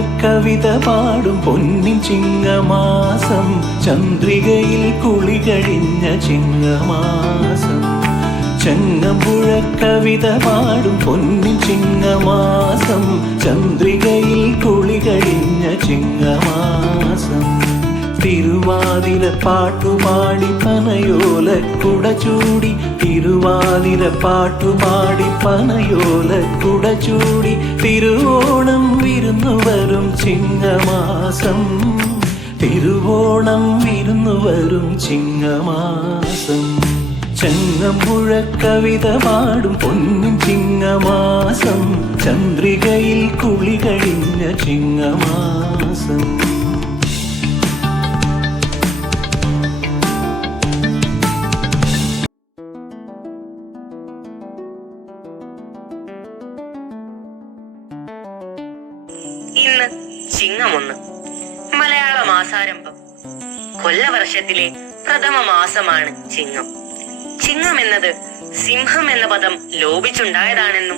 കവിത പാടും പൊന്നിൻ ചിങ്ങമാസം, ചന്ദ്രികയിൽ കുളി കഴിഞ്ഞ ചിങ്ങമാസം. ചങ്ങമ്പുഴ കവിത പാടും പൊന്നിൻ ചിങ്ങമാസം, ചന്ദ്രികയിൽ കുളി കഴിഞ്ഞ ചിങ്ങമാസം. തിരുവാതിര പാട്ടുപാടി പനയോല കുട ചൂടി, തിരുവാതിര പാട്ടുപാടി പനയോല കുട ചൂടി, തിരുവോണം വിരുന്നു വരും ചിങ്ങമാസം, തിരുവോണം വിരുന്നു വരും ചിങ്ങമാസം. ചങ്ങമ്പുഴ കവിത പാടും പൊന്നിൻ ചിങ്ങമാസം, ചന്ദ്രികയിൽ കുളി കഴിഞ്ഞ ചിങ്ങമാസം. ഇന്ന് ചിങ്ങമൊന്ന്, മലയാള മാസാരംഭം. കൊല്ലവർഷത്തിലെ പ്രഥമ മാസമാണ് ചിങ്ങം. ചിങ്ങം എന്നത് സിംഹം എന്ന പദം ലോപിച്ചുണ്ടായതാണെന്നും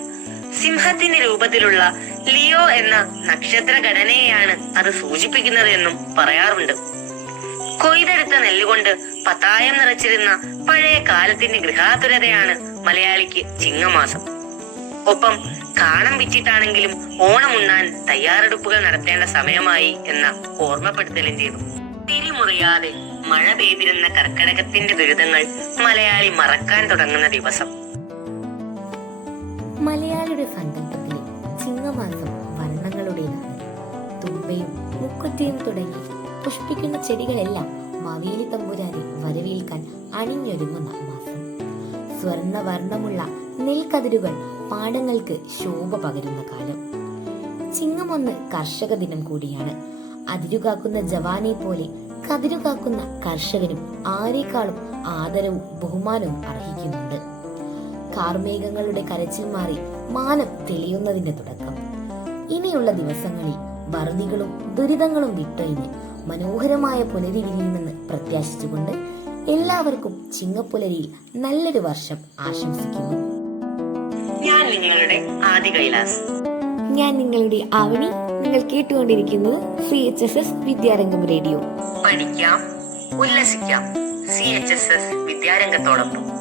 സിംഹത്തിന്റെ രൂപത്തിലുള്ള ലിയോ എന്ന നക്ഷത്ര ഘടനയെയാണ് അത് സൂചിപ്പിക്കുന്നത് എന്നും പറയാറുണ്ട്. കൊയ്തെടുത്ത നെല്ലുകൊണ്ട് പത്തായം നിറച്ചിരുന്ന പഴയ കാലത്തിന്റെ ഗൃഹാതുരതയാണ് മലയാളിക്ക് ചിങ്ങമാസം. ഒപ്പം കാണം വിറ്റിട്ടാണെങ്കിലും ഓണമുണ്ണാൻ തയ്യാറെടുപ്പുകൾ നടത്തേണ്ട സമയമായി എന്ന ഓർമ്മപ്പെടുത്തലും ചെയ്തു. തിരിമുറിയാതെ മഴ പെയ്തിരുന്ന കർക്കടകത്തിന്റെ ദുരിതങ്ങൾ മലയാളി മറക്കാൻ തുടങ്ങുന്ന ദിവസം. മലയാളിയുടെ സങ്കല്പത്തിലെ ചിങ്ങമാസം വർണ്ണങ്ങളുടേതാണ്. തുമ്പയും മുക്കുറ്റിയും തുടങ്ങി പുഷ്പിക്കുന്ന ചെടികളെല്ലാം മാവേലി തമ്പുരാനെ വരവേൽക്കാൻ അണിഞ്ഞൊരുങ്ങുന്ന മാസം. സ്വർണ്ണവർണ്ണമുള്ള നെൽക്കതിരുകൾ പാടങ്ങൾക്ക് ശോഭ പകരുന്ന കാലം. ചിങ്ങമൊന്ന് കർഷക ദിനം കൂടിയാണ്. അതിരുകാക്കുന്ന ജവാനെ പോലെ കതിരുകാക്കുന്ന കർഷകനും ആരെക്കാളും ആദരവും ബഹുമാനവും അർഹിക്കുന്നുണ്ട്. കാർമേഘങ്ങളുടെ കരച്ചിൽ മാറി മാനം തെളിയുന്നതിന്റെ തുടക്കം. ഇനിയുള്ള ദിവസങ്ങളിൽ വറുതികളും ദുരിതങ്ങളും വിട്ടൊഴിഞ്ഞ് മനോഹരമായ പുലരി വിരിയുമെന്ന് പ്രത്യാശിച്ചുകൊണ്ട് എല്ലാവർക്കും ചിങ്ങപ്പുലരിയിൽ നല്ലൊരു വർഷം ആശംസിക്കുന്നു. ഞാൻ നിങ്ങളുടെ ആദി കൈലാസ്. ഞാൻ നിങ്ങളുടെ ആവണി. നിങ്ങൾ കേട്ടുകൊണ്ടിരിക്കുന്നത് CHSS വിദ്യാരംഗം റേഡിയോ. പഠിക്കാം, ഉല്ലസിക്കാം. CHSS വിദ്യാരംഗത്തോടൊപ്പം.